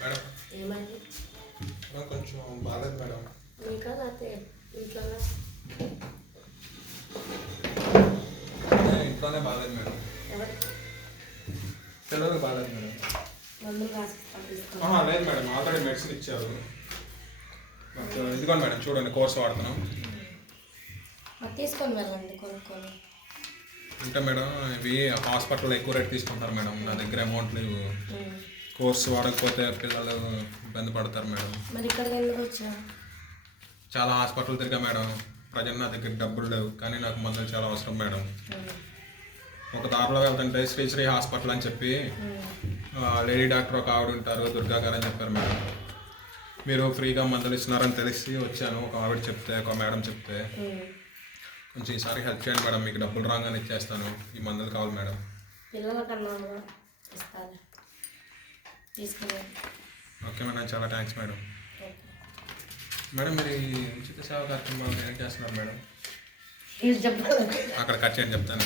Madam ఏమైంది? కొంచెం బాగాలేదు మేడం. ఇంకా లేకపోతే ఇంట్లోనే? ఇంట్లోనే బాగాలేదు మేడం. ఎవరు? పిల్లలకు బాగాలేదు మేడం. మందులు రాసిస్తాను. లేదు మేడం, ఆల్రెడీ మెడిసిన్ ఇచ్చారు. ఇదిగోండి మేడం, చూడండి కోర్స్ వాడుతున్నాం. తీసుకొని వెళ్ళండి కొనుక్కొని. అంటే మేడం ఇవి హాస్పిటల్లో ఎక్కువ రేట్ తీసుకుంటారు మేడం. నా దగ్గర అమౌంట్ లేవు. కోర్సు వాడకపోతే పిల్లలు ఇబ్బంది పడతారు మేడం. మరి ఇక్కడికి ఎందుకు వచ్చా? చాలా హాస్పిటల్ తిరిగా మేడం. ప్రజెంట్ నా దగ్గర డబ్బులు లేవు, కానీ నాకు మందులు చాలా అవసరం మేడం. ఒక దారిలో వెళ్తుంటే శ్రీశ్రీ హాస్పిటల్ అని చెప్పి లేడీ డాక్టర్ ఒక ఆవిడ ఉంటారు, దుర్గా గారు అని చెప్పారు మేడం. మీరు ఫ్రీగా మందులు ఇస్తున్నారని తెలిసి వచ్చాను. ఒక ఆవిడ చెప్తే, ఒక మేడం చెప్తే, కొంచెం ఈసారి హెల్ప్ చేయండి మేడం, మీకు డబ్బులు రాగానే ఇచ్చేస్తాను, ఈ మందులు కావాలి మేడం. పిల్లల కన్నా ఇస్తాను, తీసుకుని. ఓకే మేడం, చాలా థ్యాంక్స్ మేడం. మేడం మీరు ఈ ఉచిత సేవ కార్యక్రమాలు ఏం చేస్తున్నారు మేడం? చెప్పాలి, అక్కడ కట్ చేయండి చెప్తాను.